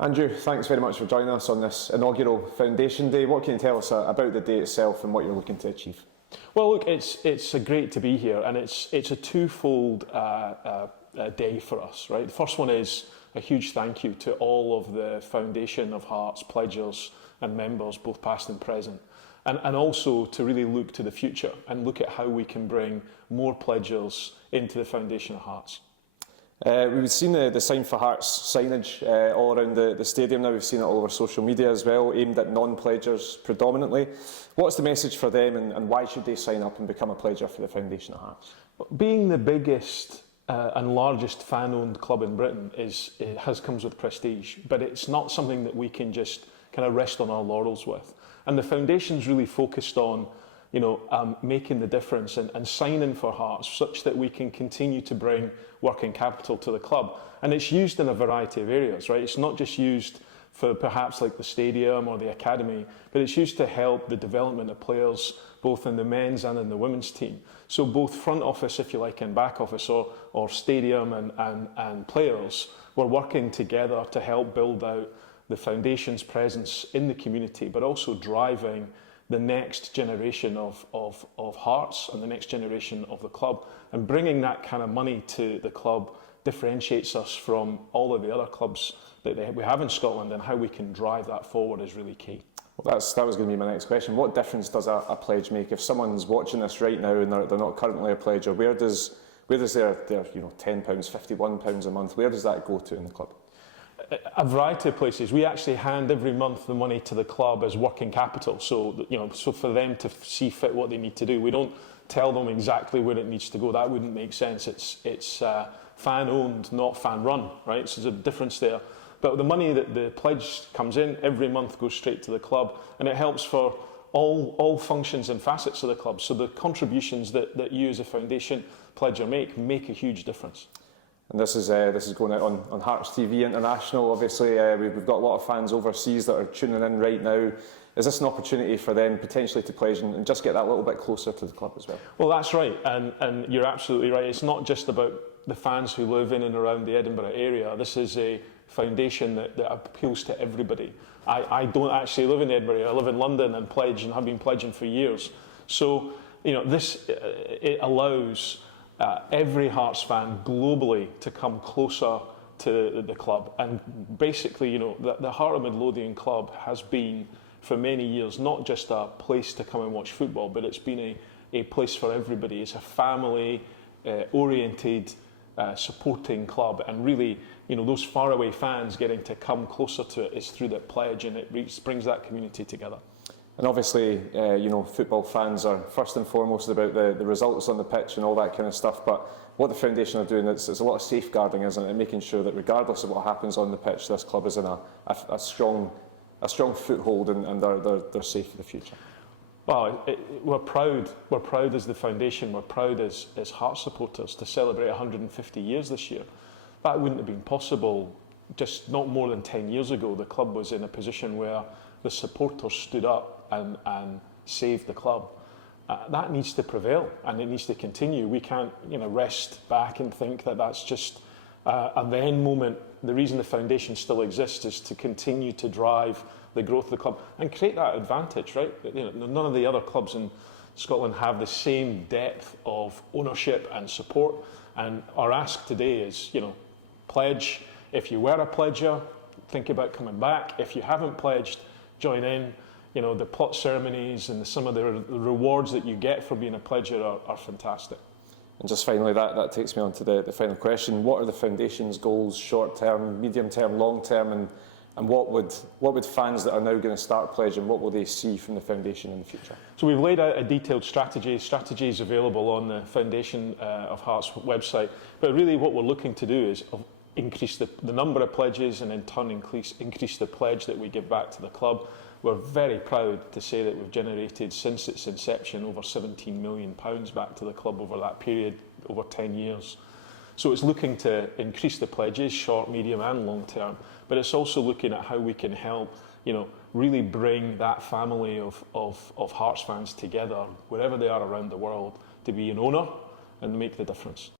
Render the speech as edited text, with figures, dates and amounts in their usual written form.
Andrew, thanks very much for joining us on this inaugural Foundation Day. What can you tell us about the day itself and what you're looking to achieve? Well, look, it's great to be here, and it's a twofold day for us, right? The first one is a huge thank you to all of the Foundation of Hearts pledgers and members, both past and present, and also to really look to the future and look at how we can bring more pledgers into the Foundation of Hearts. We've seen the Sign for Hearts signage all around the stadium now. We've seen it all over social media as well, aimed at non-pledgers predominantly. What's the message for them, and why should they sign up and become a pledger for the Foundation of Hearts? Being the biggest and largest fan-owned club in Britain comes with prestige, but it's not something that we can just kind of rest on our laurels with. And the Foundation's really focused on making the difference and signing for Hearts such that we can continue to bring working capital to the club. And it's used in a variety of areas, right? It's not just used for perhaps like the stadium or the academy, but it's used to help the development of players both in the men's and in the women's team. So both front office, if you like, and back office, or stadium and players, we're working together to help build out the Foundation's presence in the community, but also driving the next generation of Hearts and the next generation of the club. And bringing that kind of money to the club differentiates us from all of the other clubs that we have in Scotland, and how we can drive that forward is really key. Well, that was going to be my next question. What difference does a pledge make? If someone's watching this right now and they're not currently a pledger, where does their £10, £51 a month, where does that go to in the club? A variety of places. We actually hand every month the money to the club as working capital, so so for them to see fit what they need to do. We don't tell them exactly where it needs to go. That wouldn't make sense. It's fan-owned, not fan-run, right? So there's a difference there. But the money that the pledge comes in every month goes straight to the club, and it helps for all functions and facets of the club. So the contributions that you as a Foundation pledger make a huge difference. And this is going out on Hearts TV International. Obviously, we've got a lot of fans overseas that are tuning in right now. Is this an opportunity for them potentially to pledge and just get that little bit closer to the club as well? Well, that's right, and you're absolutely right. It's not just about the fans who live in and around the Edinburgh area. This is a foundation that appeals to everybody. I don't actually live in Edinburgh. I live in London and pledge, and have been pledging for years. So it allows every Hearts fan globally to come closer to the club. And basically, the Heart of Midlothian Club has been for many years not just a place to come and watch football, but it's been a place for everybody. It's a family oriented supporting club, and really those faraway fans getting to come closer to it is through that pledge, and it brings that community together. And obviously, football fans are first and foremost about the results on the pitch and all that kind of stuff. But what the Foundation are doing, it's a lot of safeguarding, isn't it? And making sure that regardless of what happens on the pitch, this club is in a strong foothold, and they're safe for the future. Well, we're proud. We're proud as the Foundation. We're proud as Hearts supporters to celebrate 150 years this year. That wouldn't have been possible just not more than 10 years ago. The club was in a position where the supporters stood up and saved the club. That needs to prevail, and it needs to continue. We can't rest back and think that that's just a then moment. The reason the Foundation still exists is to continue to drive the growth of the club and create that advantage, right? None of the other clubs in Scotland have the same depth of ownership and support, and our ask today is, pledge. If you were a pledger, think about coming back. If you haven't pledged, join in. The plot ceremonies and some of the rewards that you get for being a pledger are fantastic. And just finally, that takes me on to the final question. What are the Foundation's goals, short term, medium term, long term, and what would fans that are now going to start pledging, what will they see from the Foundation in the future? So we've laid out a detailed strategy. Strategy is available on the Foundation of Hearts website. But really what we're looking to do is increase the number of pledges, and in turn increase the pledge that we give back to the club. We're very proud to say that we've generated, since its inception, over £17 million back to the club over that period, over 10 years. So it's looking to increase the pledges, short, medium and long term, but it's also looking at how we can help, really bring that family of Hearts fans together, wherever they are around the world, to be an owner and make the difference.